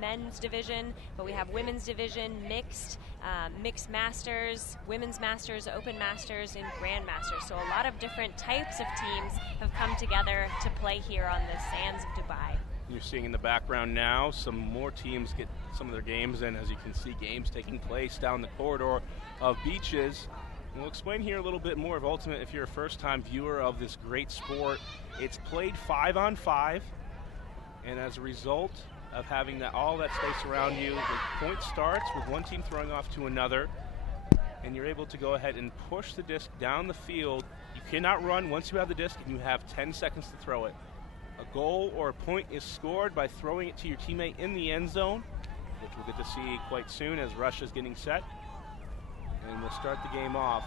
men's division, but we have women's division, mixed, mixed masters, women's masters, open masters, and grand masters. So a lot of different types of teams have come together to play here on the sands of Dubai. You're seeing in the background now some more teams get some of their games in. As you can see, games taking place down the corridor of beaches. And we'll explain here a little bit more of Ultimate if you're a first-time viewer of this great sport. It's played 5-on-5, and as a result of having all that space around you, the point starts with one team throwing off to another, and you're able to go ahead and push the disc down the field. You cannot run once you have the disc, and you have 10 seconds to throw it. A goal or a point is scored by throwing it to your teammate in the end zone, which we'll get to see quite soon as Russia's getting set. And we'll start the game off.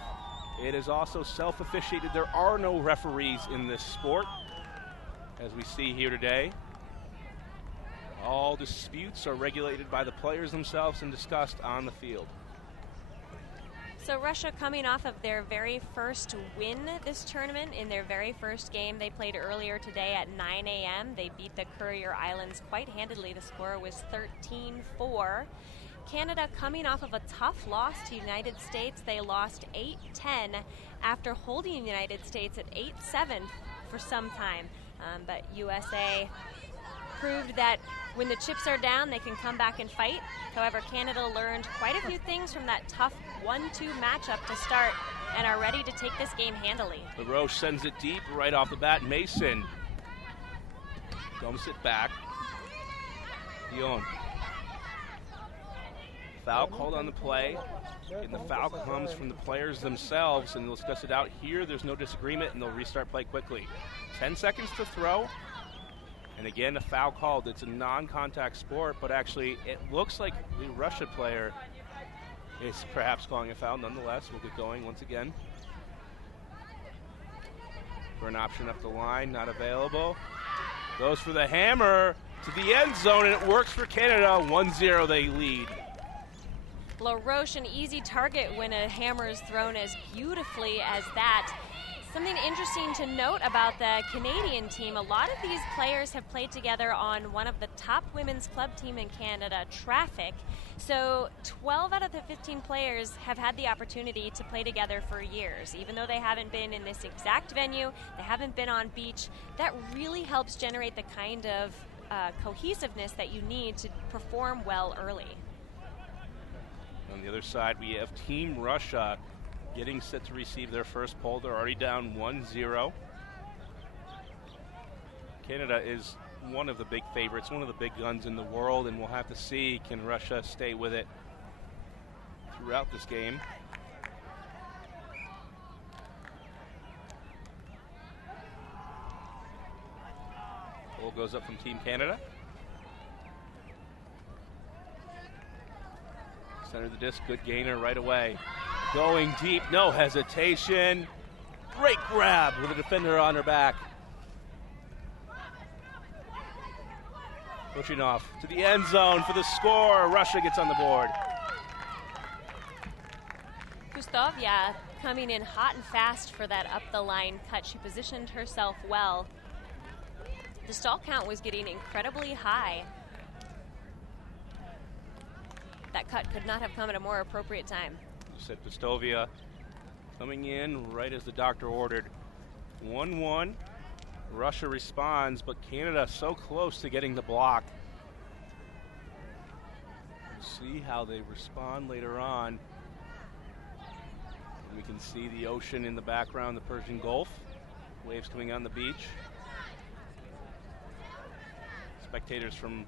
It is also self-officiated. There are no referees in this sport, as we see here today. All disputes are regulated by the players themselves and discussed on the field. So Russia coming off of their very first win this tournament in their very first game they played earlier today at 9 a.m. They beat the Courier Islands quite handedly. The score was 13-4. Canada coming off of a tough loss to the United States. They lost 8-10 after holding the United States at 8-7 for some time. But USA proved that when the chips are down, they can come back and fight. However, Canada learned quite a few things from that tough 1-2 matchup to start and are ready to take this game handily. LaRoche sends it deep right off the bat. Mason dumps it back. Dion. Foul called on the play, and the foul comes from the players themselves, and they'll discuss it out here. There's no disagreement, and they'll restart play quickly. 10 seconds to throw. And again, a foul called. It's a non-contact sport, but actually it looks like the Russia player is perhaps calling a foul. Nonetheless, we'll get going once again. For an option up the line, not available. Goes for the hammer to the end zone, and it works for Canada. 1-0 they lead. LaRoche, an easy target when a hammer is thrown as beautifully as that. Something interesting to note about the Canadian team, a lot of these players have played together on one of the top women's club team in Canada, Traffic. So 12 out of the 15 players have had the opportunity to play together for years. Even though they haven't been in this exact venue, they haven't been on beach, that really helps generate the kind of cohesiveness that you need to perform well early. On the other side, we have Team Russia getting set to receive their first pole. They're already down 1-0. Canada is one of the big favorites, one of the big guns in the world, and we'll have to see, can Russia stay with it throughout this game. Pole goes up from Team Canada. Center of the disc, good gainer right away. Going deep, no hesitation. Great grab with a defender on her back. Pushing off to the end zone for the score. Russia gets on the board. Gustovia coming in hot and fast for that up the line cut. She positioned herself well. The stall count was getting incredibly high. That cut could not have come at a more appropriate time. Said Gustovia coming in right as the doctor ordered. 1-1. Russia responds, but Canada so close to getting the block. We'll see how they respond later on. We can see the ocean in the background, the Persian Gulf. Waves coming on the beach. Spectators from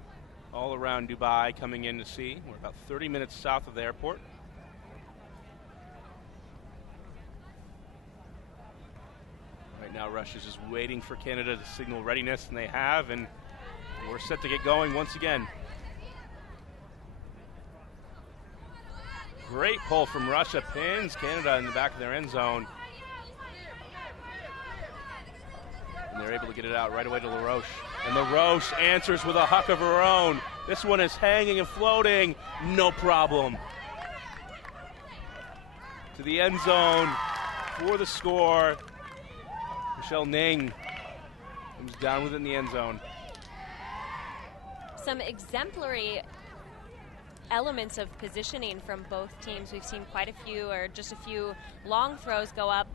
all around Dubai coming in to see. We're about 30 minutes south of the airport. Right now, Russia's just waiting for Canada to signal readiness, and they have, and we're set to get going once again. Great pull from Russia, pins Canada in the back of their end zone. And they're able to get it out right away to LaRoche. And LaRoche answers with a huck of her own. This one is hanging and floating, no problem. To the end zone for the score. Michelle Ning comes down within the end zone. some exemplary elements of positioning from both teams. We've seen quite a few, or just a few long throws go up.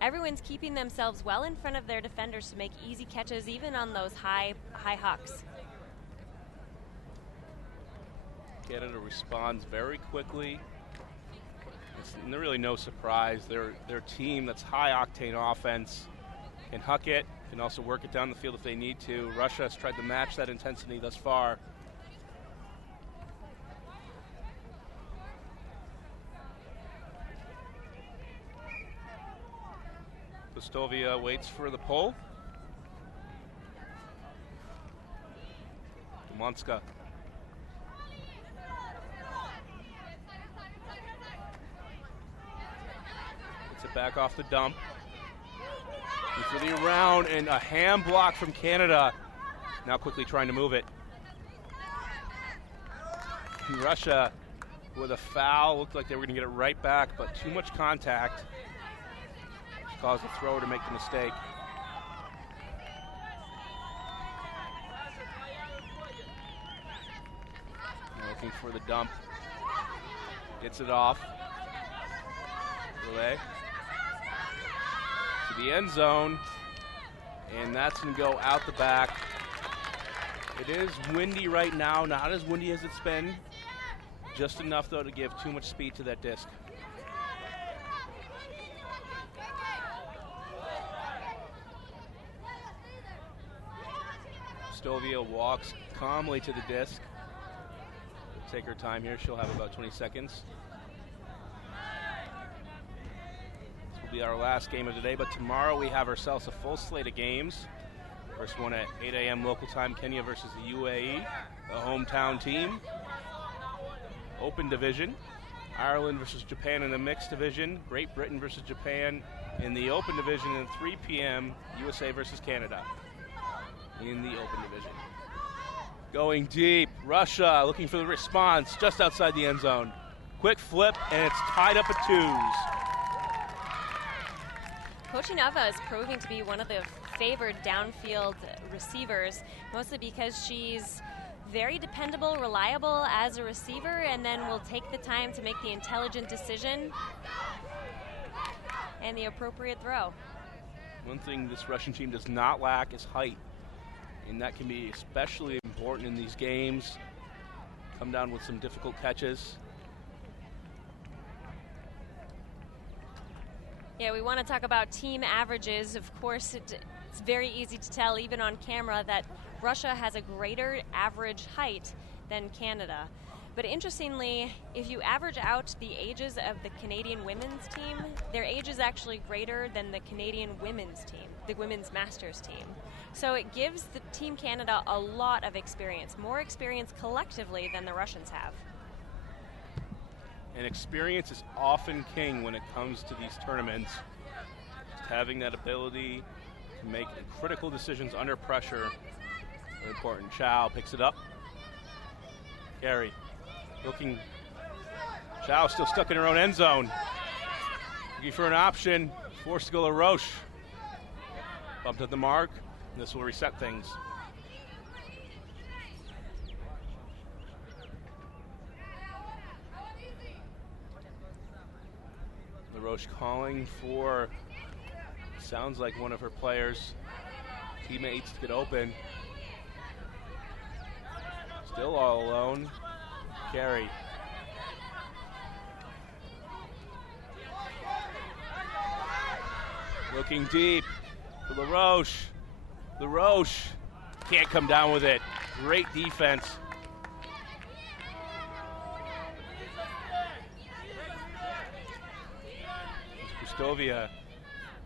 Everyone's keeping themselves well in front of their defenders to make easy catches, even on those high hucks. Canada responds very quickly. It's really no surprise. Their team that's high-octane offense can huck it, can also work it down the field if they need to. Russia has tried to match that intensity thus far. Pustovia waits for the pull. Demonska. Gets it back off the dump. And for the around, and a hand block from Canada. Now quickly trying to move it. And Russia with a foul. Looked like they were going to get it right back, but too much contact caused the thrower to make the mistake. Looking for the dump. Gets it off. Relay to the end zone, and that's going to go out the back. It is windy right now, not as windy as it's been. Just enough, though, to give too much speed to that disc. Stovia walks calmly to the disc. Take her time here. She'll have about 20 seconds. This will be our last game of the day, but tomorrow we have ourselves a full slate of games. First one at 8 a.m. local time, Kenya versus the UAE, the hometown team. Open division. Ireland versus Japan in the mixed division. Great Britain versus Japan in the open division. And 3 p.m. USA versus Canada in the open division. Going deep, Russia looking for the response just outside the end zone. Quick flip, and it's tied up at 2s. Kochinova is proving to be one of the favored downfield receivers, mostly because she's very dependable, reliable as a receiver, and then will take the time to make the intelligent decision and the appropriate throw. One thing this Russian team does not lack is height, and that can be especially important in these games. Come down with some difficult catches. Yeah, we want to talk about team averages. Of course, it's very easy to tell, even on camera, that Russia has a greater average height than Canada. But interestingly, if you average out the ages of the Canadian women's team, their age is actually greater than the Canadian women's team, the women's masters team. So it gives the Team Canada a lot of experience, more experience collectively than the Russians have. And experience is often king when it comes to these tournaments. Just having that ability to make critical decisions under pressure is important. Chow picks it up. Carey looking. Chow still stuck in her own end zone. Looking for an option. Forced to go to Roche. Bumped at the mark. And this will reset things. LaRoche calling for, sounds like one of her players, teammates to get open. Still all alone. Carey. Looking deep to LaRoche. LaRoche can't come down with it. Great defense. Pustovia.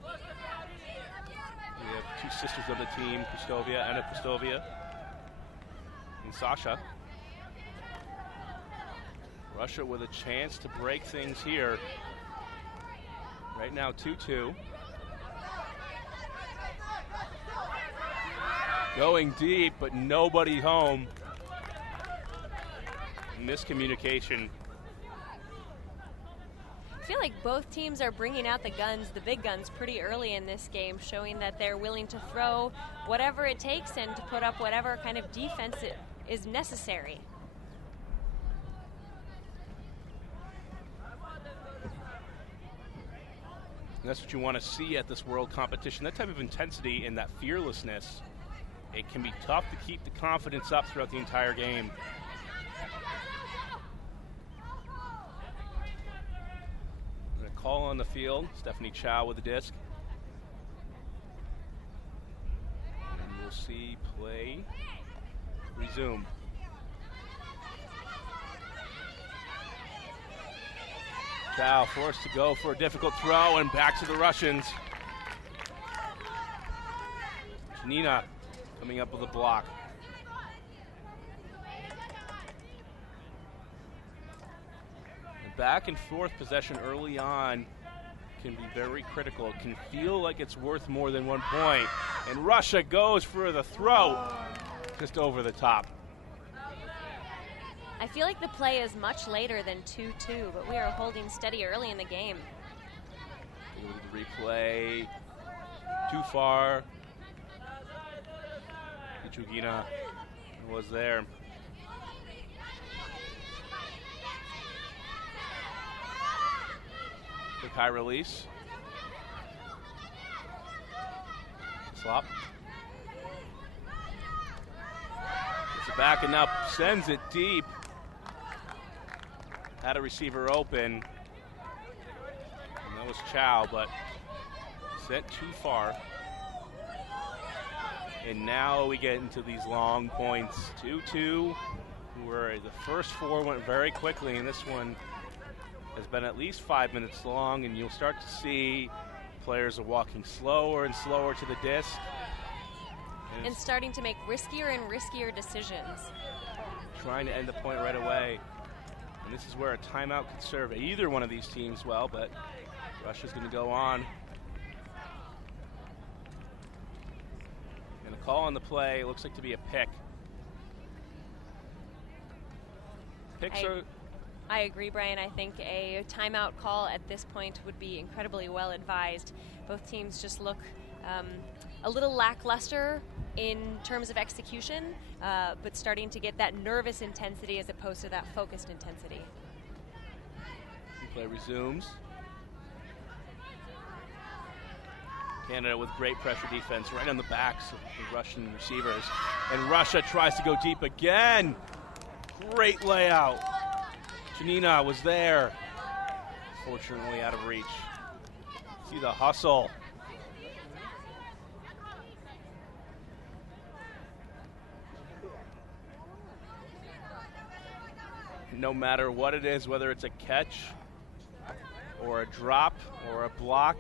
We have two sisters of the team, Pustovia, Anna Pustovia, and Sasha. Russia with a chance to break things here. Right now, 2-2. Going deep, but nobody home. Miscommunication. I feel like both teams are bringing out the guns, the big guns, pretty early in this game, showing that they're willing to throw whatever it takes and to put up whatever kind of defense is necessary. And that's what you want to see at this world competition, that type of intensity and that fearlessness. It can be tough to keep the confidence up throughout the entire game. And a call on the field, Stephanie Chow with the disc. And we'll see play resume. Chow forced to go for a difficult throw and back to the Russians. Janina coming up with a block. The back and forth possession early on can be very critical. It can feel like it's worth more than 1 point. And Russia goes for the throw, just over the top. I feel like the play is much later than 2-2, but we are holding steady early in the game. Look at the replay. Too far. Ichugina was there. Quick high release. Slop. Gets it back and now sends it deep. Had a receiver open. And that was Chow, but sent too far. And now we get into these long points. 2-2, where the first 4 went very quickly, and this one has been at least 5 minutes long, and you'll start to see players are walking slower and slower to the disc. And starting to make riskier and riskier decisions. Trying to end the point right away. And this is where a timeout could serve either one of these teams well, but Russia's going to go on. And a call on the play, looks like to be a pick. Picks are... I agree, Brian. I think a timeout call at this point would be incredibly well advised. Both teams just look a little lackluster in terms of execution, but starting to get that nervous intensity as opposed to that focused intensity. Play resumes. Canada with great pressure defense right on the backs of the Russian receivers. And Russia tries to go deep again. Great layout. Janina was there. Fortunately out of reach. See the hustle. No matter what it is, whether it's a catch or a drop or a block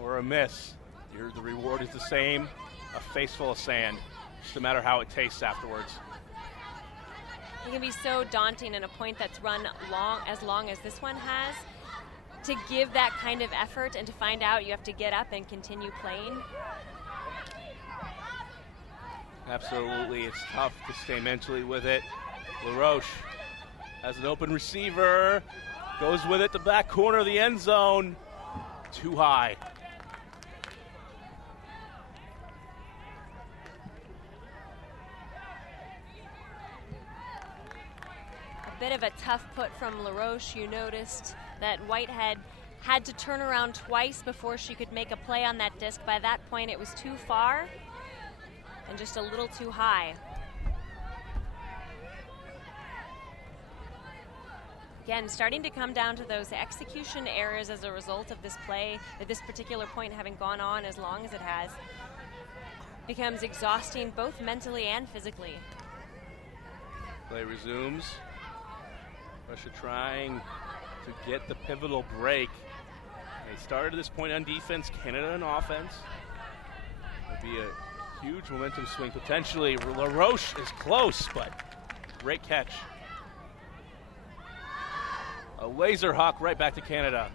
or a miss, the reward is the same, a face full of sand, just no matter how it tastes afterwards. It can be so daunting in a point that's run long as this one has, to give that kind of effort and to find out you have to get up and continue playing. Absolutely, it's tough to stay mentally with it. LaRoche has an open receiver, goes with it to back corner of the end zone. Too high. A bit of a tough put from LaRoche. You noticed that Whitehead had to turn around twice before she could make a play on that disc. By that point, it was too far and just a little too high. Again, starting to come down to those execution errors as a result of this play, at this particular point having gone on as long as it has, becomes exhausting both mentally and physically. Play resumes. Russia trying to get the pivotal break. They started at this point on defense, Canada on offense. It'll be a huge momentum swing potentially. LaRoche is close, but great catch. A laser hawk right back to Canada.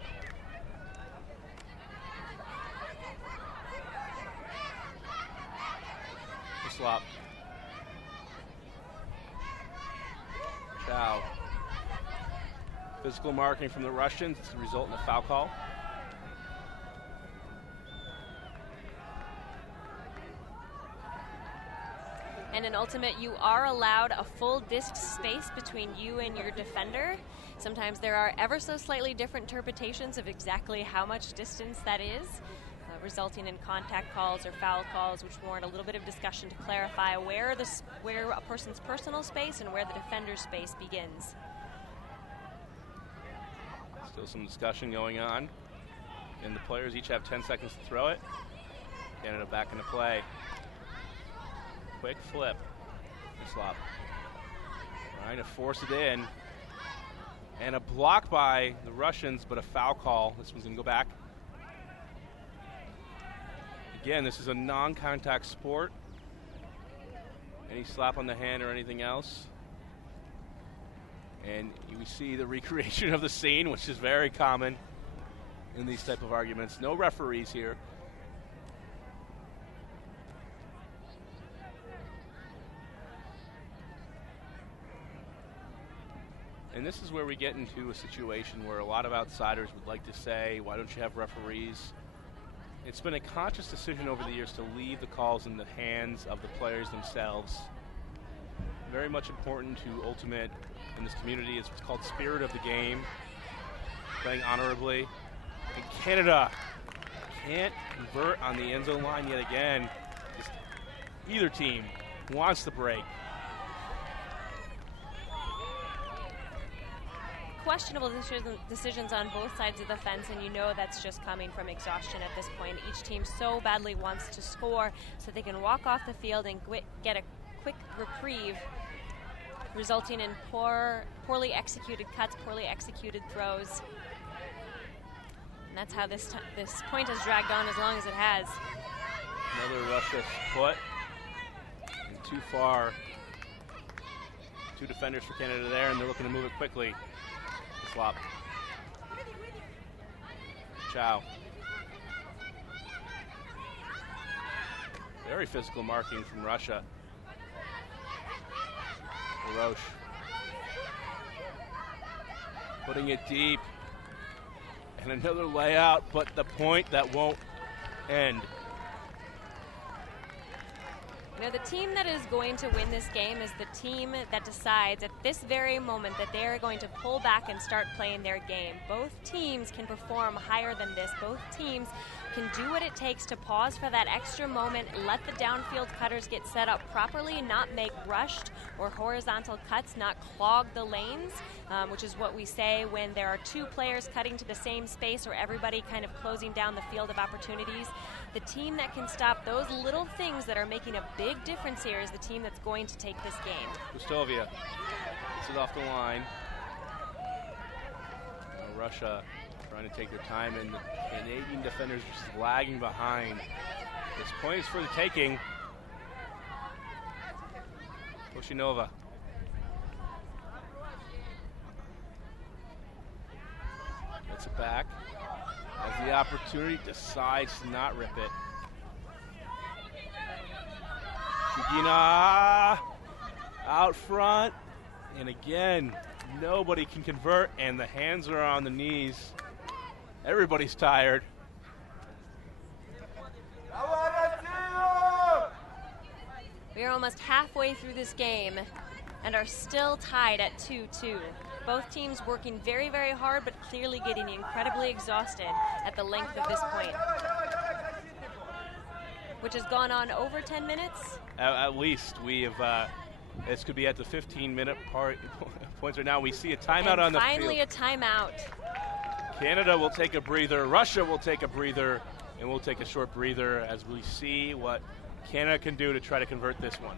The slop. Chow. Physical marking from the Russians to result in a foul call. And in Ultimate, you are allowed a full disc space between you and your defender. Sometimes there are ever so slightly different interpretations of exactly how much distance that is, resulting in contact calls or foul calls, which warrant a little bit of discussion to clarify where a person's personal space and where the defender's space begins. Still some discussion going on, and the players each have 10 seconds to throw it. Canada back into play. Quick flip. Slop. Trying to force it in. And a block by the Russians, but a foul call. This one's going to go back. Again, this is a non-contact sport. Any slap on the hand or anything else. And we see the recreation of the scene, which is very common in these type of arguments. No referees here. And this is where we get into a situation where a lot of outsiders would like to say, why don't you have referees? It's been a conscious decision over the years to leave the calls in the hands of the players themselves. Very much important to Ultimate in this community. It's what's called spirit of the game, playing honorably. And Canada can't convert on the end zone line yet again. Just either team wants the break. Questionable decisions on both sides of the fence, and you know that's just coming from exhaustion at this point. Each team so badly wants to score so they can walk off the field and get a quick reprieve, resulting in poorly executed cuts, poorly executed throws. And that's how this point has dragged on as long as it has. Another Russia foot. And too far. Two defenders for Canada there, and they're looking to move it quickly. Flop. Chow. Very physical marking from Russia. Roche. Putting it deep. And another layout, but the point that won't end. You know, the team that is going to win this game is the team that decides at this very moment that they are going to pull back and start playing their game. Both teams can perform higher than this. Both teams can do what it takes to pause for that extra moment, let the downfield cutters get set up properly, not make rushed or horizontal cuts, not clog the lanes, which is what we say when there are two players cutting to the same space or everybody kind of closing down the field of opportunities. The team that can stop those little things that are making a big difference here is the team that's going to take this game. Gustovia gets it off the line. Now Russia trying to take their time, and the Canadian defenders just lagging behind. This point is for the taking. Pushinova. Gets it back. Has the opportunity, decides to not rip it. Shugina out front, and again, nobody can convert, and the hands are on the knees. Everybody's tired. We are almost halfway through this game and are still tied at 2-2. Both teams working very, very hard, but clearly getting incredibly exhausted at the length of this point, which has gone on over 10 minutes. At least we have. This could be at the 15-minute points right now. We see a timeout and on the field. Finally, a timeout. Canada will take a breather. Russia will take a breather, and we'll take a short breather as we see what Canada can do to try to convert this one.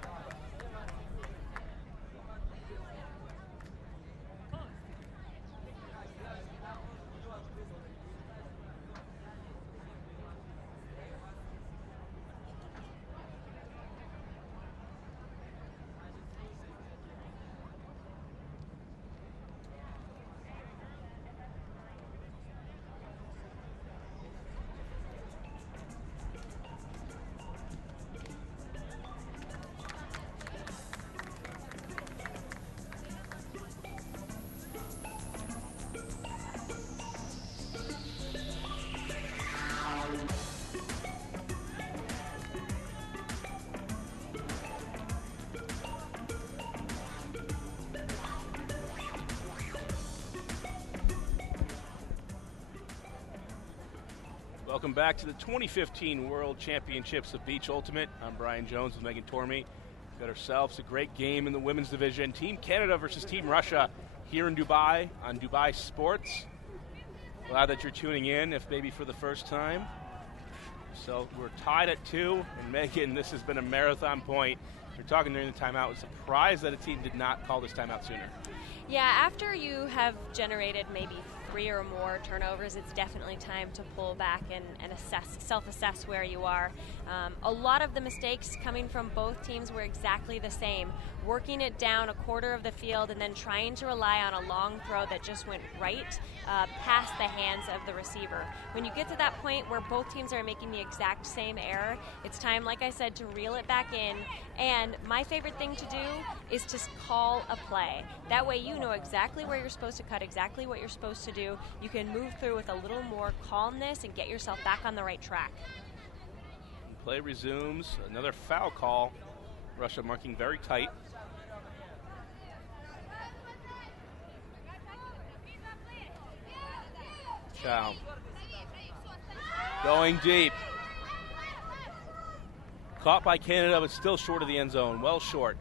Welcome back to the 2015 World Championships of Beach Ultimate. I'm Brian Jones with Megan Tormey. Got ourselves a great game in the women's division. Team Canada versus Team Russia here in Dubai on Dubai Sports. Glad that you're tuning in, if maybe for the first time. So we're tied at 2, and Megan, this has been a marathon point. You're talking during the timeout. I was surprised that a team did not call this timeout sooner. Yeah, after you have generated maybe 3 or more turnovers, it's definitely time to pull back and self-assess where you are. A lot of the mistakes coming from both teams were exactly the same. Working it down a quarter of the field and then trying to rely on a long throw that just went right past the hands of the receiver. When you get to that point where both teams are making the exact same error, it's time, like I said, to reel it back in. And my favorite thing to do is to call a play. That way you know exactly where you're supposed to cut, exactly what you're supposed to do. You can move through with a little more calmness and get yourself back on the right track. Play resumes. Another foul call. Russia marking very tight. Chow. Going deep. Caught by Canada, but still short of the end zone. Well short.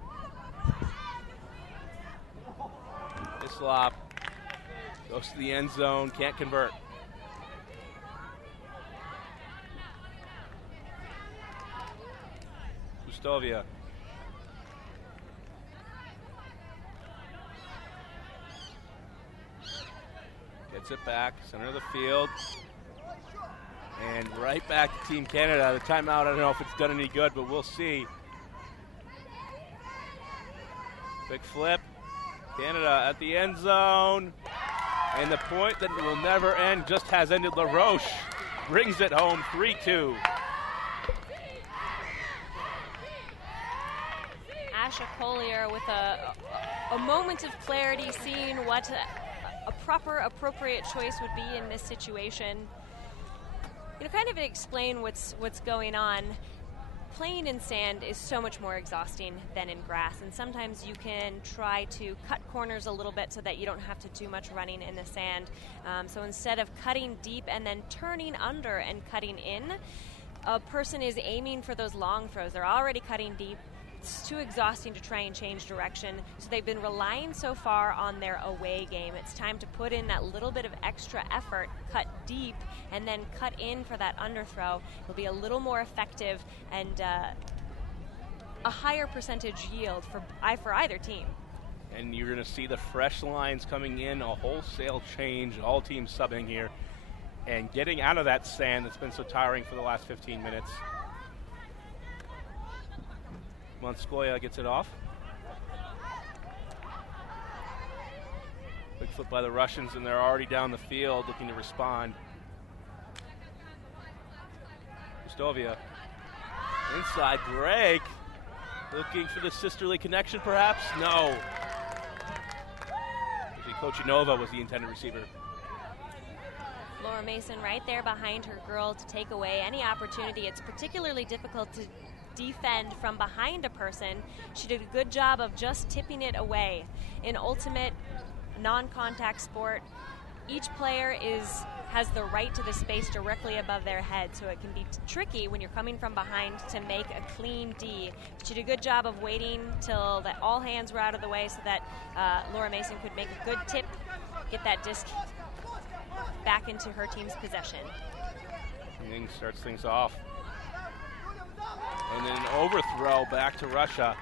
Islop goes to the end zone. Can't convert. Pustovia. Gets it back, center of the field. And right back to Team Canada. The timeout, I don't know if it's done any good, but we'll see. Big flip. Canada at the end zone. And the point that will never end just has ended. LaRoche brings it home, 3-2. Asha Collier with a moment of clarity, seeing what a proper, appropriate choice would be in this situation. You know, kind of explain what's going on. Playing in sand is so much more exhausting than in grass, and sometimes you can try to cut corners a little bit so that you don't have to do much running in the sand. So instead of cutting deep and then turning under and cutting in, a person is aiming for those long throws. They're already cutting deep. It's too exhausting to try and change direction, so they've been relying so far on their away game. It's time to put in that little bit of extra effort, cut deep, and then cut in for that underthrow. It'll be a little more effective and a higher percentage yield for either team. And you're going to see the fresh lines coming in, a wholesale change, all teams subbing here, and getting out of that sand that's been so tiring for the last 15 minutes. Monskoya gets it off. Big flip by the Russians, and they're already down the field looking to respond. Pustovia. Inside break. Looking for the sisterly connection, perhaps? No. Actually, Kochanova was the intended receiver. Laura Mason right there behind her girl to take away any opportunity. It's particularly difficult to defend from behind a person. She did a good job of just tipping it away. In ultimate non-contact sport, each player has the right to the space directly above their head, so it can be tricky when you're coming from behind to make a clean D. She did a good job of waiting till that all hands were out of the way so that Laura Mason could make a good tip, get that disc back into her team's possession. Ning starts things off. And then an overthrow back to Russia.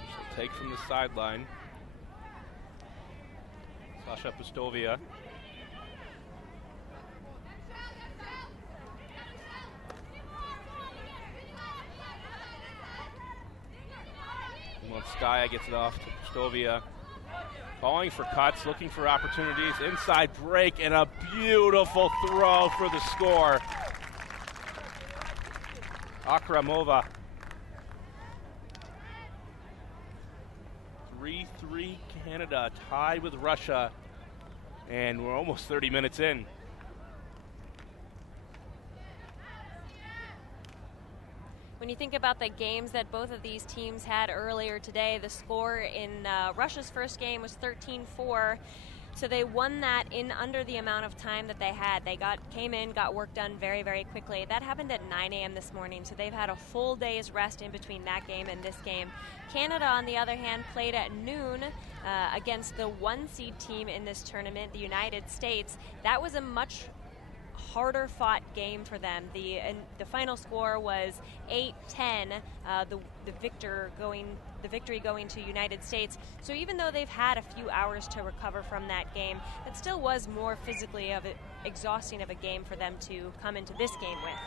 She'll take from the sideline. Sasha Pustovia. Monskaya gets it off to Pustovia. Calling for cuts, looking for opportunities. Inside break and a beautiful throw for the score. Akramova. 3-3 Canada, tied with Russia. And we're almost 30 minutes in. When you think about the games that both of these teams had earlier today, the score in Russia's first game was 13-4. So they won that in under the amount of time that they had. They came in, got work done very, very quickly. That happened at 9 a.m. this morning, so they've had a full day's rest in between that game and this game. Canada, on the other hand, played at noon against the 1-seed team in this tournament, the United States. That was a much harder fought game for them. The final score was 8-10, the victory going to United States. So even though they've had a few hours to recover from that game, it still was more physically exhausting of a game for them to come into this game with.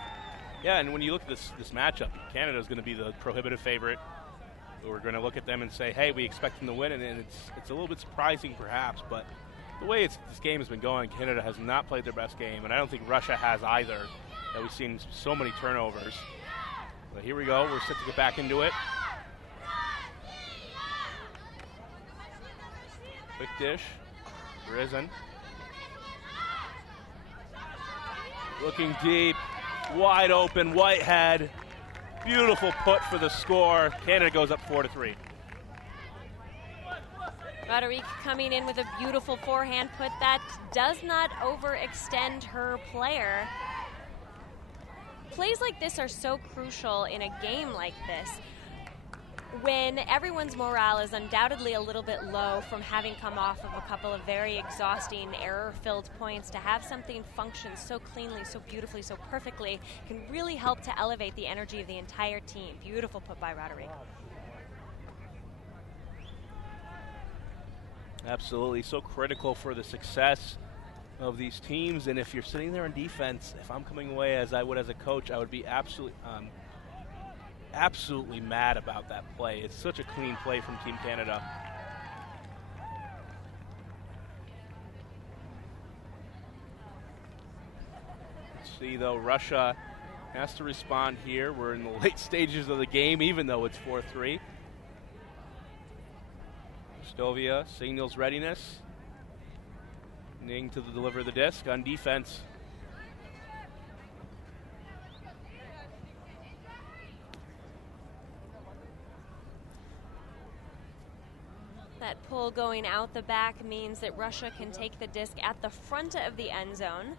Yeah, and when you look at this matchup, Canada is going to be the prohibitive favorite. We're going to look at them and say, hey, we expect them to win, and it's a little bit surprising perhaps, but the way this game has been going, Canada has not played their best game, and I don't think Russia has either. That we've seen so many turnovers. But here we go. We're set to get back into it. Quick dish. Risen. Looking deep. Wide open. Whitehead. Beautiful put for the score. Canada goes up 4-3. Roderick coming in with a beautiful forehand put that does not overextend her player. Plays like this are so crucial in a game like this, when everyone's morale is undoubtedly a little bit low from having come off of a couple of very exhausting error-filled points. To have something function so cleanly, so beautifully, so perfectly can really help to elevate the energy of the entire team. Beautiful put by Roderick. Absolutely, so critical for the success of these teams. And if you're sitting there in defense, if I'm coming away as I would as a coach, I would be absolutely mad about that play. It's such a clean play from Team Canada. Let's see, though, Russia has to respond here. We're in the late stages of the game, even though it's 4-3. Stovia signals readiness. Ning to deliver the disc on defense. That pull going out the back means that Russia can take the disc at the front of the end zone.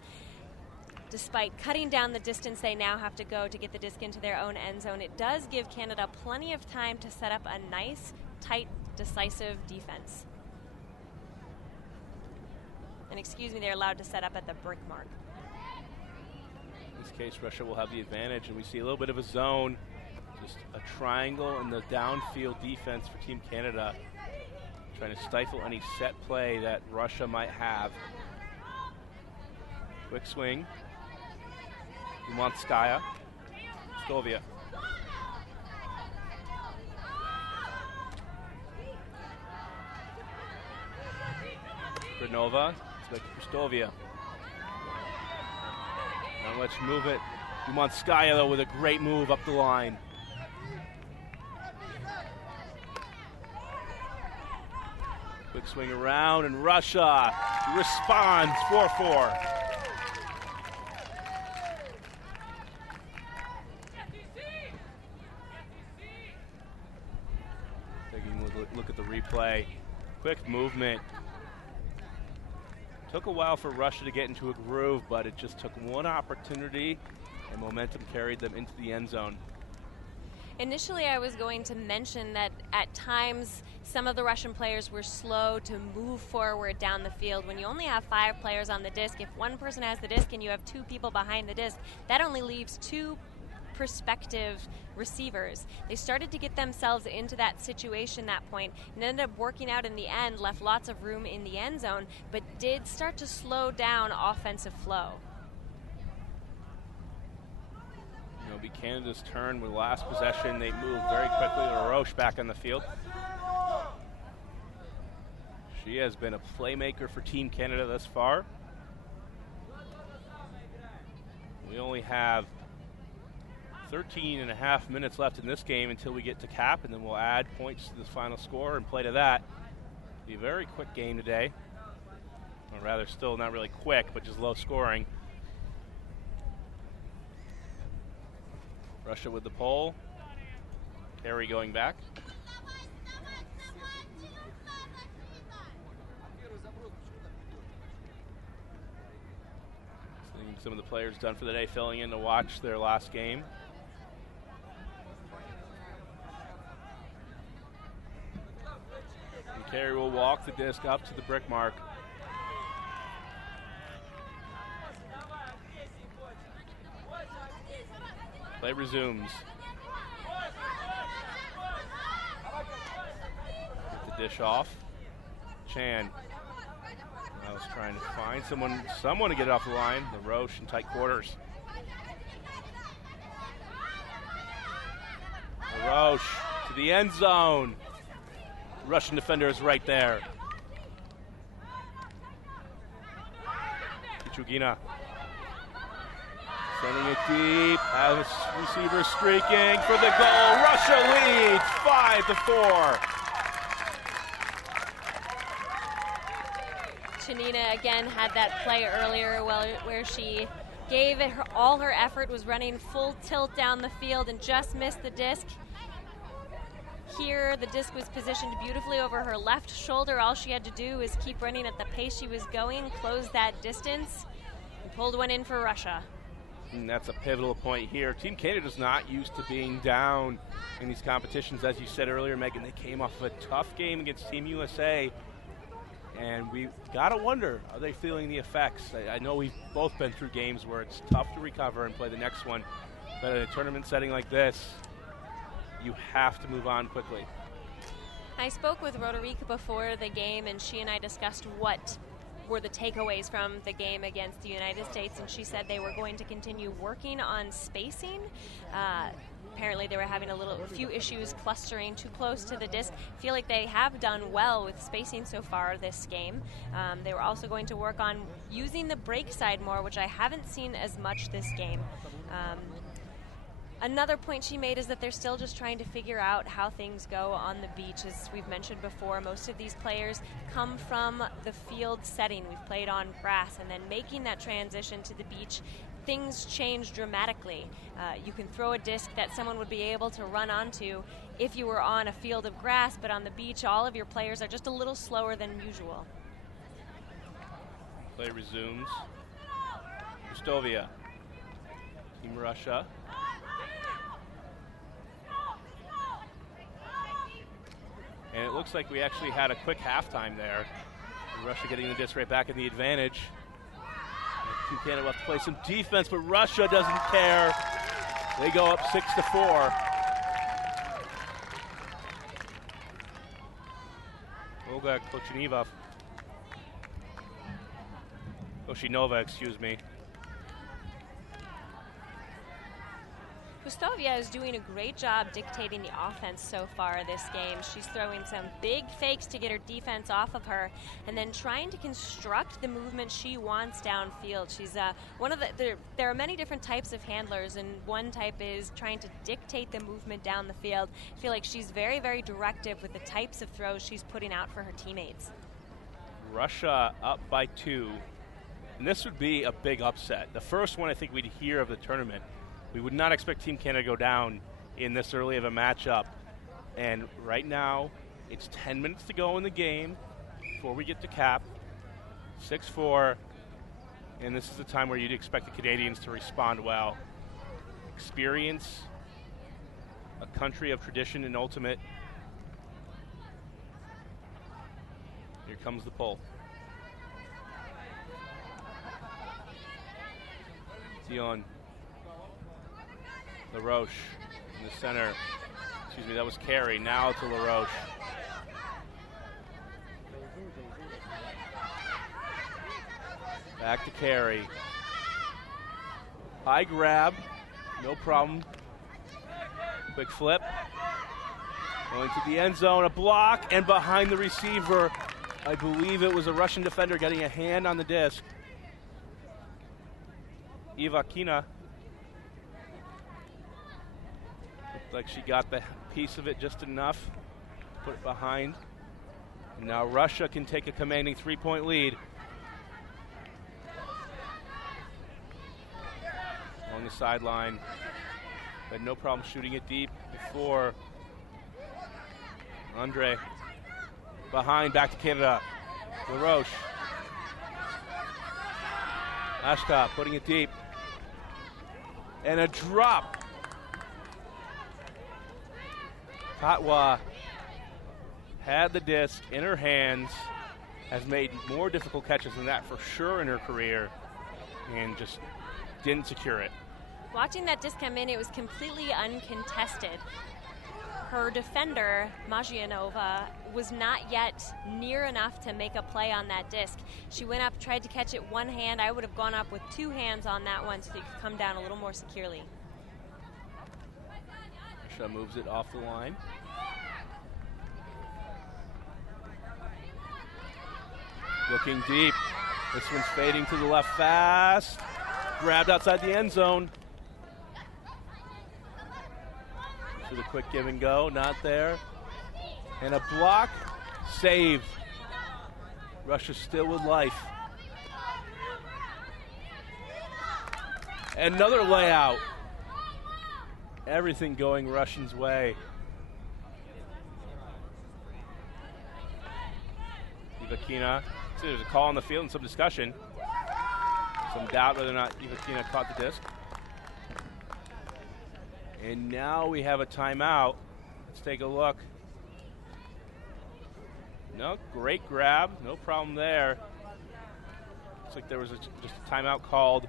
Despite cutting down the distance they now have to go to get the disc into their own end zone, it does give Canada plenty of time to set up a nice, tight, decisive defense. And excuse me, they're allowed to set up at the brick mark. In this case, Russia will have the advantage, and we see a little bit of a zone, just a triangle in the downfield defense for Team Canada, trying to stifle any set play that Russia might have. Quick swing. Umanskaya. Stovia. Granova. It's back to Stovia. Now let's move it. Umanskaya, though, with a great move up the line. Quick swing around, and Russia responds 4-4. Taking a look at the replay. Quick movement. Took a while for Russia to get into a groove, but it just took one opportunity, and momentum carried them into the end zone. Initially, I was going to mention that at times some of the Russian players were slow to move forward down the field. When you only have 5 players on the disc, if one person has the disc and you have 2 people behind the disc, that only leaves 2 prospective receivers. They started to get themselves into that situation that point and ended up working out in the end, left lots of room in the end zone, but did start to slow down offensive flow. It'll be Canada's turn with the last possession. They move very quickly. LaRoche back on the field. She has been a playmaker for Team Canada thus far. We only have 13.5 minutes left in this game until we get to cap, and then we'll add points to the final score and play to that. It'll be a very quick game today. Or rather, still not really quick, but just low scoring. Russia with the pole. Carey going back. Seeing some of the players done for the day filling in to watch their last game. And Carey will walk the disc up to the brick mark. Play resumes. Get the dish off. Chan. I was trying to find someone to get it off the line. LaRoche in tight quarters. LaRoche to the end zone. The Russian defender is right there. Kichugina. Sending it deep, has receiver streaking for the goal. Russia leads 5-4. Chanina again had that play earlier where she gave it all her effort, was running full tilt down the field and just missed the disc. Here, the disc was positioned beautifully over her left shoulder. All she had to do was keep running at the pace she was going, close that distance, and pulled one in for Russia. And that's a pivotal point here. Team Canada's not used to being down in these competitions. As you said earlier, Megan, they came off of a tough game against Team USA. And we've got to wonder, are they feeling the effects? I know we've both been through games where it's tough to recover and play the next one. But in a tournament setting like this, you have to move on quickly. I spoke with Roderica before the game, and she and I discussed what were the takeaways from the game against the United States, and she said they were going to continue working on spacing. Apparently they were having a few issues clustering too close to the disc. Feel like they have done well with spacing so far this game. They were also going to work on using the break side more, which I haven't seen as much this game. Another point she made is that they're still just trying to figure out how things go on the beach. As we've mentioned before, most of these players come from the field setting. We've played on grass, and then making that transition to the beach, things change dramatically. You can throw a disc that someone would be able to run onto if you were on a field of grass, but on the beach, all of your players are just a little slower than usual. Play resumes. Rustovia. Team Russia. And it looks like we actually had a quick halftime there. Russia getting the disc right back in the advantage. Team Canada will have to play some defense, but Russia doesn't care. They go up 6-4. Olga Kochinova, excuse me. Gustavia is doing a great job dictating the offense so far this game. She's throwing some big fakes to get her defense off of her, and then trying to construct the movement she wants downfield. She's there are many different types of handlers, and one type is trying to dictate the movement down the field. I feel like she's very, very directive with the types of throws she's putting out for her teammates. Russia up by 2, and this would be a big upset. The first one I think we'd hear of the tournament. We would not expect Team Canada to go down in this early of a matchup. And right now, it's 10 minutes to go in the game before we get to cap. 6-4, and this is the time where you'd expect the Canadians to respond well. Experience, a country of tradition and ultimate. Here comes the pull. Dion. LaRoche in the center. Excuse me, that was Carey. Now to LaRoche. Back to Carey. High grab, no problem. Quick flip. Going to the end zone, a block, and behind the receiver. I believe it was a Russian defender getting a hand on the disc. Ivakina. Like she got the piece of it just enough, put it behind. And now Russia can take a commanding 3-point lead. On the sideline, Had no problem shooting it deep before. Andre behind, back to Canada. LaRoche. Ashka putting it deep. And a drop. Patwa had the disc in her hands, has made more difficult catches than that for sure in her career, and just didn't secure it. Watching that disc come in, it was completely uncontested. Her defender, Majianova, was not yet near enough to make a play on that disc. She went up, tried to catch it one hand. I would have gone up with two hands on that one so that you could come down a little more securely. Russia moves it off the line. Looking deep. This one's fading to the left fast. Grabbed outside the end zone. To the quick give and go, not there. And a block, save. Russia still with life. Another layout. Everything going Russians' way. Ivakina, so there's a call on the field and some discussion. Some doubt whether or not Ivakina caught the disc. And now we have a timeout. Let's take a look. No, great grab, no problem there. Looks like there was just a timeout called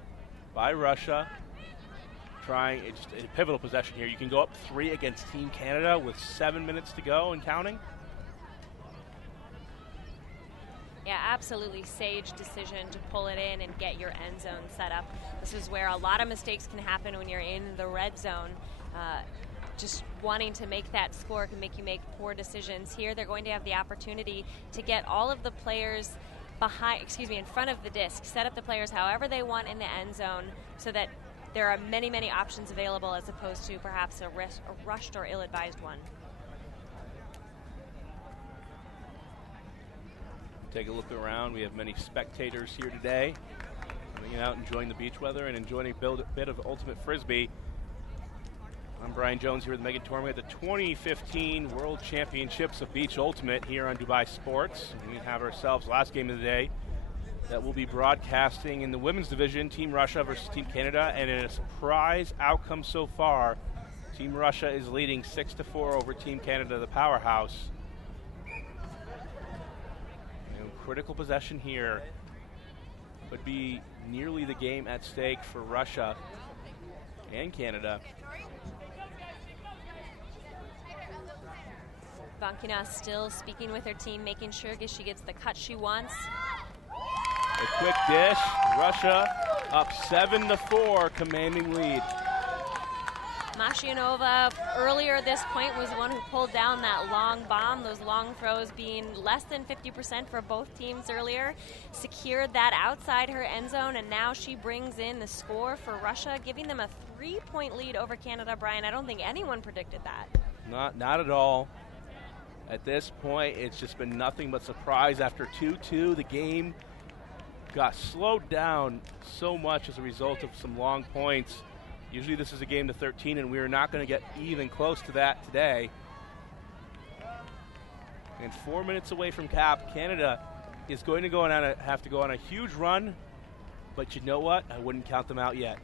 by Russia. Trying just a pivotal possession here. You can go up 3 against Team Canada with 7 minutes to go and counting. Yeah, absolutely sage decision to pull it in and get your end zone set up. This is where a lot of mistakes can happen when you're in the red zone. Just wanting to make that score can make you make poor decisions. Here they're going to have the opportunity to get all of the players in front of the disc, set up the players however they want in the end zone so that there are many, many options available as opposed to perhaps a rushed or ill-advised one. Take a look around. We have many spectators here today, hanging out, enjoying the beach weather and enjoying a bit of ultimate frisbee. I'm Brian Jones here with Megan Tormey at the 2015 World Championships of Beach Ultimate here on Dubai Sports. And we have ourselves last game of the day that we'll be broadcasting in the women's division, Team Russia versus Team Canada, and in a surprise outcome so far, Team Russia is leading 6-4 over Team Canada, the powerhouse. Critical possession here could be nearly the game at stake for Russia and Canada. Vankina still speaking with her team, making sure she gets the cut she wants. A quick dish. Russia up 7-4, commanding lead. Mashianova earlier at this point was the one who pulled down that long bomb, those long throws being less than 50% for both teams earlier, secured that outside her end zone, and now she brings in the score for Russia, giving them a 3-point lead over Canada. Brian, I don't think anyone predicted that. Not at all. At this point, it's just been nothing but surprise. After 2-2, the game got slowed down so much as a result of some long points. Usually this is a game to 13, and we're not going to get even close to that today. And 4 minutes away from cap, Canada is going to have to go on a huge run, but you know what? I wouldn't count them out yet.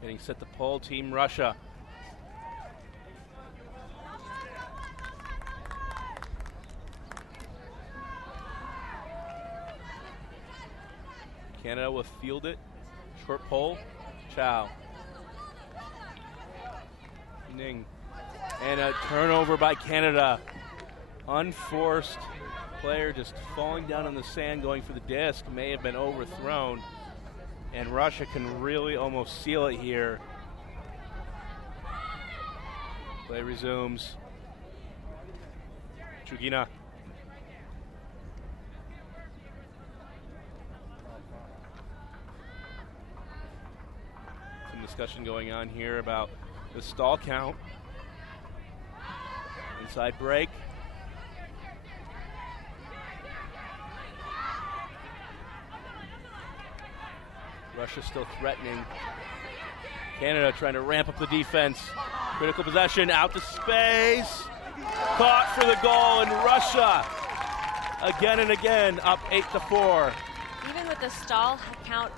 Getting set to pull, Team Russia. Canada will field it. Short pull. Chow. Ning. And a turnover by Canada. Unforced player just falling down on the sand going for the disc. May have been overthrown. And Russia can really almost seal it here. Play resumes. Chugina. Discussion going on here about the stall count. Inside break. Russia still threatening. Canada trying to ramp up the defense. Critical possession, out to space. Caught for the goal, and Russia again and again up 8-4. Even with the stall count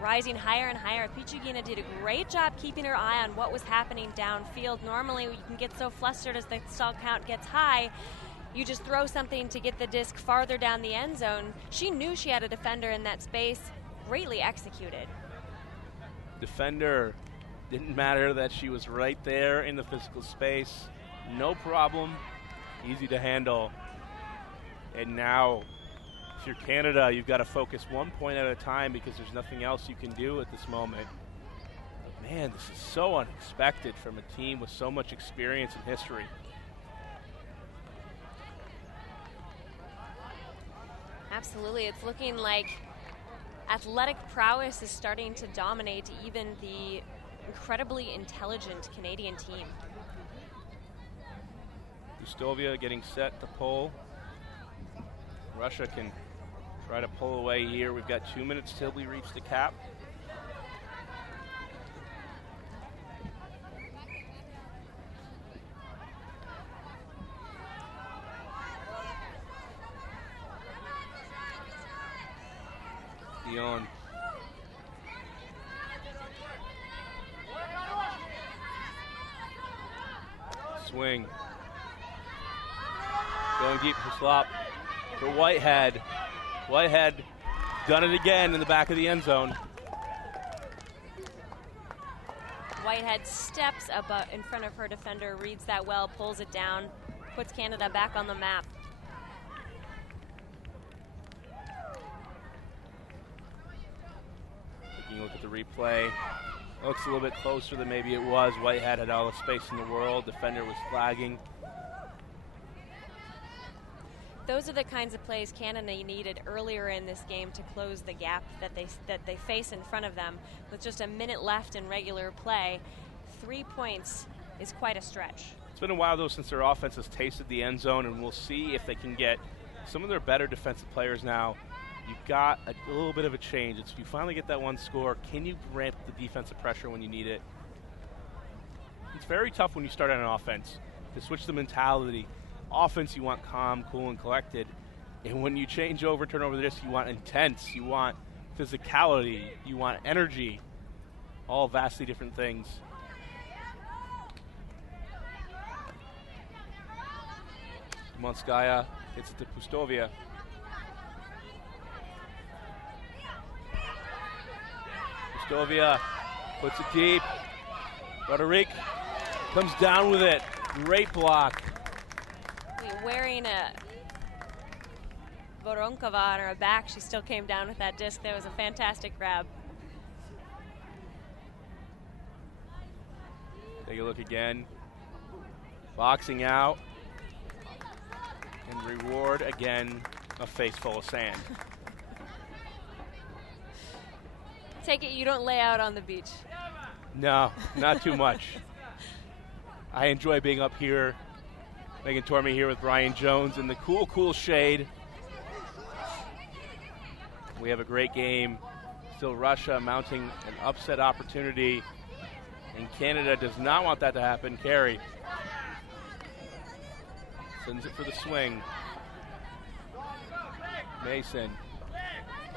rising higher and higher, Pichugina did a great job keeping her eye on what was happening downfield. Normally you can get so flustered as the stall count gets high, you just throw something to get the disc farther down the end zone. She knew she had a defender in that space, greatly executed. Defender, didn't matter that she was right there in the physical space. No problem, easy to handle. And now, if you're Canada, you've got to focus 1 point at a time because there's nothing else you can do at this moment. But man, this is so unexpected from a team with so much experience and history. Absolutely, it's looking like athletic prowess is starting to dominate even the incredibly intelligent Canadian team. Pustovia getting set to pull. Russia can try to pull away here. We've got 2 minutes till we reach the cap. Dion. Swing. Going deep for slop for Whitehead. Whitehead done it again in the back of the end zone. Whitehead steps up in front of her defender, reads that well, pulls it down, puts Canada back on the map. Taking a look at the replay. Looks a little bit closer than maybe it was. Whitehead had all the space in the world. Defender was flagging. Those are the kinds of plays Canada needed earlier in this game to close the gap that they face in front of them. With just a minute left in regular play, 3 points is quite a stretch. It's been a while, though, since their offense has tasted the end zone, and we'll see if they can get some of their better defensive players now. You've got a little bit of a change. It's you finally get that one score. Can you ramp the defensive pressure when you need it? It's very tough when you start on an offense to switch the mentality. Offense, you want calm, cool, and collected. And when you change over, turn over the disc, you want intense, you want physicality, you want energy. All vastly different things. Monskaya hits it to Pustovia. Pustovia puts it deep. Roderick comes down with it. Great block. Wearing a Voronkova on her back, she still came down with that disc. That was a fantastic grab. Take a look again. Boxing out. And reward again a face full of sand. Take it you don't lay out on the beach. No, not too much. I enjoy being up here. Megan Tormey here with Brian Jones in the cool shade. We have a great game. Still Russia mounting an upset opportunity. And Canada does not want that to happen. Carey sends it for the swing. Mason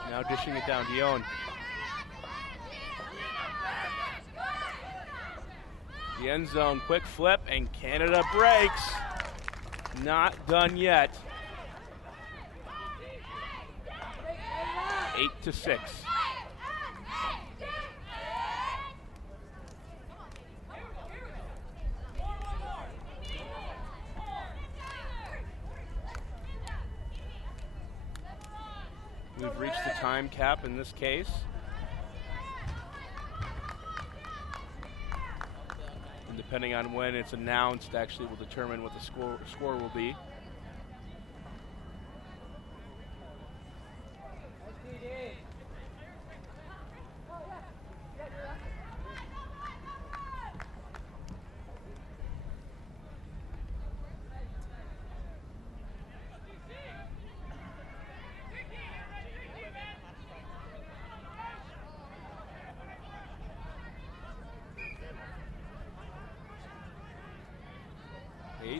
now dishing it down. Dion. The end zone, quick flip, and Canada breaks. Not done yet. 8-6. We've reached the time cap in this case. And depending on when it's announced, actually will determine what the score will be.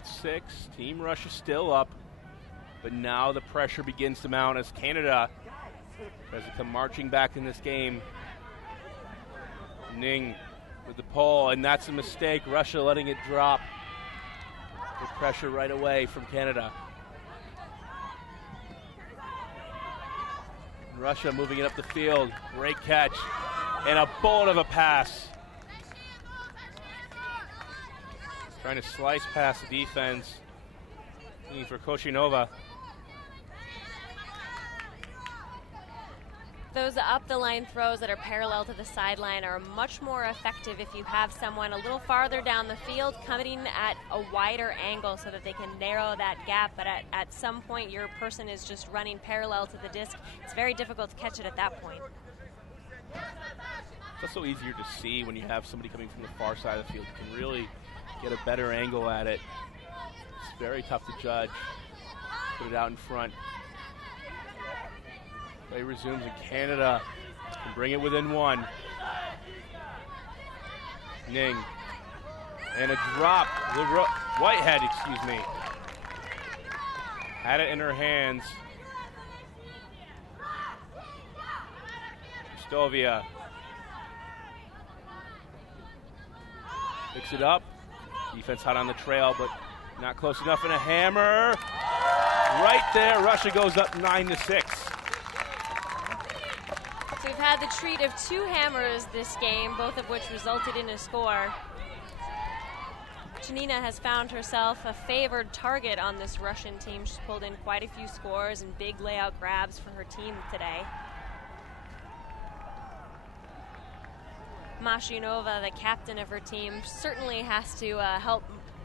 8-6. Team Russia still up, but now the pressure begins to mount as Canada tries to come marching back in this game. Ning with the pull, and that's a mistake. Russia letting it drop. The pressure right away from Canada. Russia moving it up the field. Great catch. And a bullet of a pass. Trying to slice past the defense. Looking for Koshinova. Those up-the-line throws that are parallel to the sideline are much more effective if you have someone a little farther down the field coming at a wider angle so that they can narrow that gap, but at some point your person is just running parallel to the disc. It's very difficult to catch it at that point. It's also easier to see when you have somebody coming from the far side of the field. You can really get a better angle at it. It's very tough to judge. Put it out in front. Play resumes, and Canada can bring it within one. Ning. And a drop. Whitehead, excuse me. Had it in her hands. Stovia. Picks it up. Defense hot on the trail, but not close enough, and a hammer. Right there, Russia goes up 9-6. So we've had the treat of two hammers this game, both of which resulted in a score. Janina has found herself a favored target on this Russian team. She's pulled in quite a few scores and big layout grabs for her team today. Mashunova, the captain of her team, certainly has to help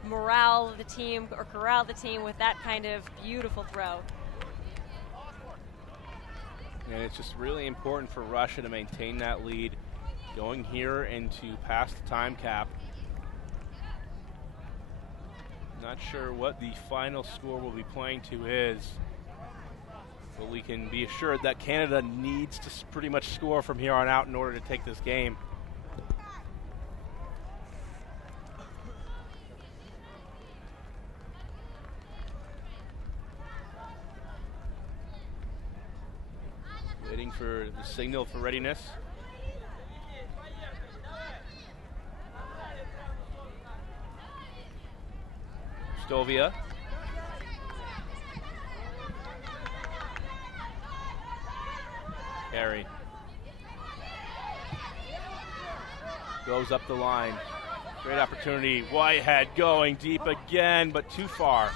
corral the team with that kind of beautiful throw. And it's just really important for Russia to maintain that lead going here and to pass the time cap. Not sure what the final score we'll be playing to is, but we can be assured that Canada needs to pretty much score from here on out in order to take this game. Waiting for the signal for readiness. Stovia. Carey. Goes up the line. Great opportunity. Whitehead going deep again, but too far.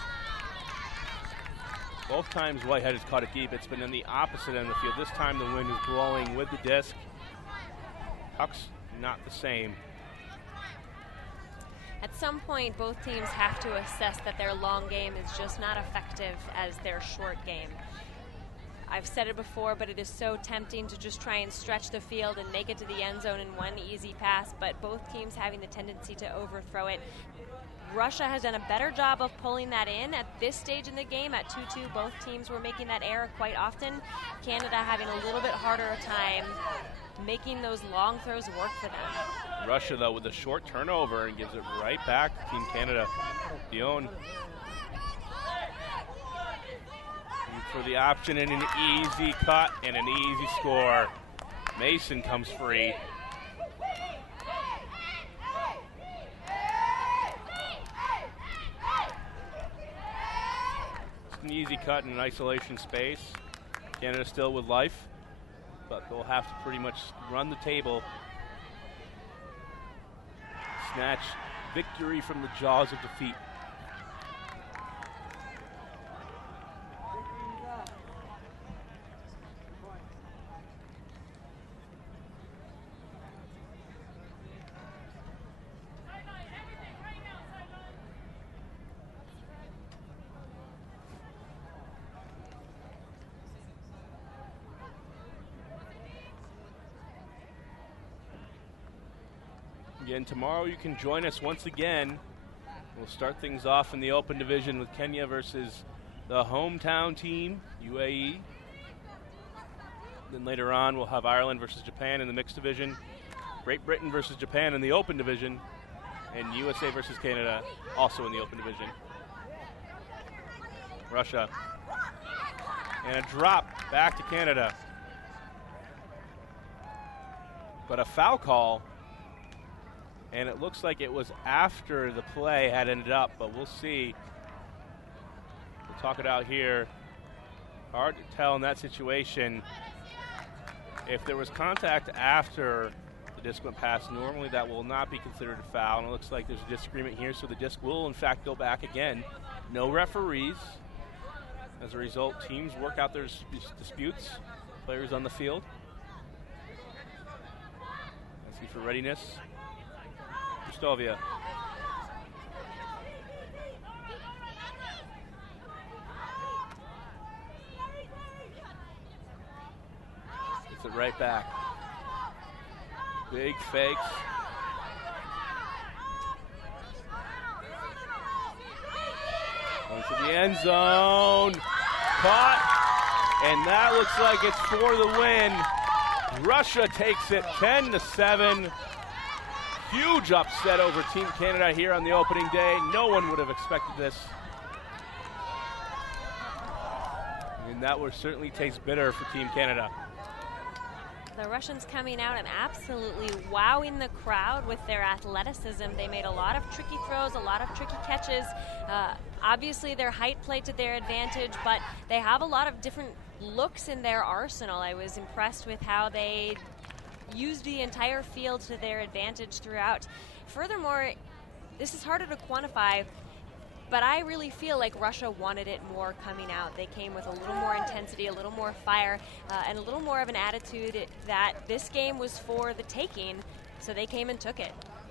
Both times Whitehead has caught it deep. It's been in the opposite end of the field. This time the wind is blowing with the disc. Puck's not the same. At some point, both teams have to assess that their long game is just not effective as their short game. I've said it before, but it is so tempting to just try and stretch the field and make it to the end zone in one easy pass, but both teams having the tendency to overthrow it. Russia has done a better job of pulling that in at this stage in the game. At 2-2, both teams were making that error quite often. Canada having a little bit harder a time making those long throws work for them. Russia, though, with a short turnover and gives it right back to Team Canada. Dion for the option and an easy cut and an easy score. Mason comes free. An easy cut in an isolation space. Canada still with life, but they'll have to pretty much run the table. Snatch victory from the jaws of defeat. Again, tomorrow you can join us once again. We'll start things off in the open division with Kenya versus the hometown team, UAE. Then later on, we'll have Ireland versus Japan in the mixed division, Great Britain versus Japan in the open division, and USA versus Canada also in the open division. Russia. And a drop back to Canada. But a foul call, and it looks like it was after the play had ended up, but we'll see. We'll talk it out here. Hard to tell in that situation. If there was contact after the disc went past, normally that will not be considered a foul, and it looks like there's a disagreement here, so the disc will in fact go back again. No referees. As a result, teams work out their disputes, players on the field. Let's see for readiness. Gustovia. Gets it right back. Big fakes. Going to the end zone. Caught. And that looks like it's for the win. Russia takes it 10-7. Huge upset over Team Canada here on the opening day. No one would have expected this. And that would certainly taste bitter for Team Canada. The Russians coming out and absolutely wowing the crowd with their athleticism. They made a lot of tricky throws, a lot of tricky catches. Obviously, their height played to their advantage, but they have a lot of different looks in their arsenal. I was impressed with how they used the entire field to their advantage throughout. Furthermore, this is harder to quantify, but I really feel like Russia wanted it more coming out. They came with a little more intensity, a little more fire, and a little more of an attitude that this game was for the taking, so they came and took it.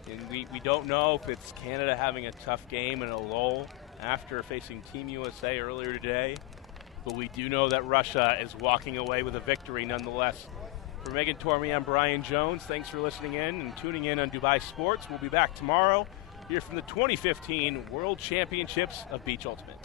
And we don't know if it's Canada having a tough game and a lull after facing Team USA earlier today, but we do know that Russia is walking away with a victory nonetheless. For Megan Tormey, I'm Brian Jones. Thanks for listening in and tuning in on Dubai Sports. We'll be back tomorrow here from the 2015 World Championships of Beach Ultimate.